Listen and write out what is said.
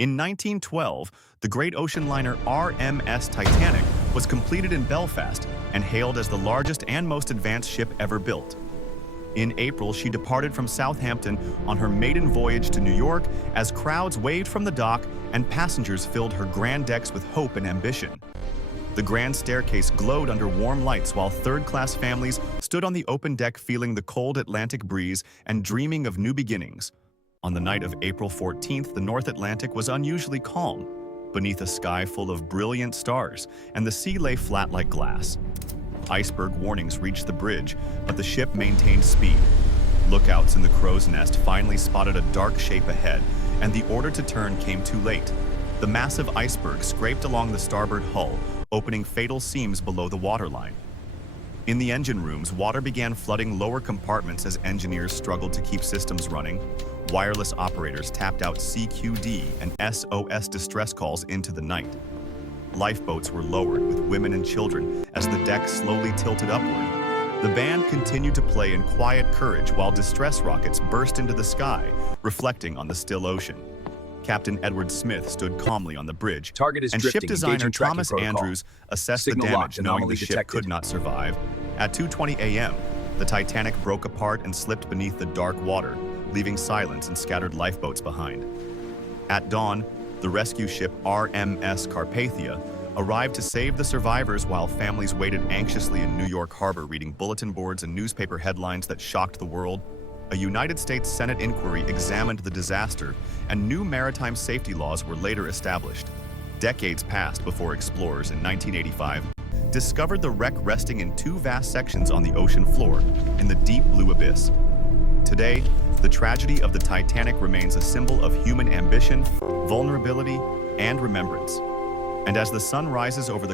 In 1912, the great ocean liner RMS Titanic was completed in Belfast and hailed as the largest and most advanced ship ever built. In April, she departed from Southampton on her maiden voyage to New York as crowds waved from the dock and passengers filled her grand decks with hope and ambition. The grand staircase glowed under warm lights while third-class families stood on the open deck feeling the cold Atlantic breeze and dreaming of new beginnings. On the night of April 14th, the North Atlantic was unusually calm, beneath a sky full of brilliant stars, and the sea lay flat like glass. Iceberg warnings reached the bridge, but the ship maintained speed. Lookouts in the crow's nest finally spotted a dark shape ahead, and the order to turn came too late. The massive iceberg scraped along the starboard hull, opening fatal seams below the waterline. In the engine rooms, water began flooding lower compartments as engineers struggled to keep systems running. Wireless operators tapped out CQD and SOS distress calls into the night. Lifeboats were lowered with women and children as the deck slowly tilted upward. The band continued to play in quiet courage while distress rockets burst into the sky, reflecting on the still ocean. Captain Edward Smith stood calmly on the bridge, Target is and drifting. ship designer Engaging tracking Thomas protocol. Andrews assessed Signal the locked. damage, knowing the Anomaly ship detected. could not survive. At 2:20 a.m., the Titanic broke apart and slipped beneath the dark water, leaving silence and scattered lifeboats behind. At dawn, the rescue ship RMS Carpathia arrived to save the survivors while families waited anxiously in New York Harbor reading bulletin boards and newspaper headlines that shocked the world. A United States Senate inquiry examined the disaster, and new maritime safety laws were later established. Decades passed before explorers in 1985 discovered the wreck resting in two vast sections on the ocean floor in the deep blue abyss. Today, the tragedy of the Titanic remains a symbol of human ambition, vulnerability, and remembrance. And as the sun rises over the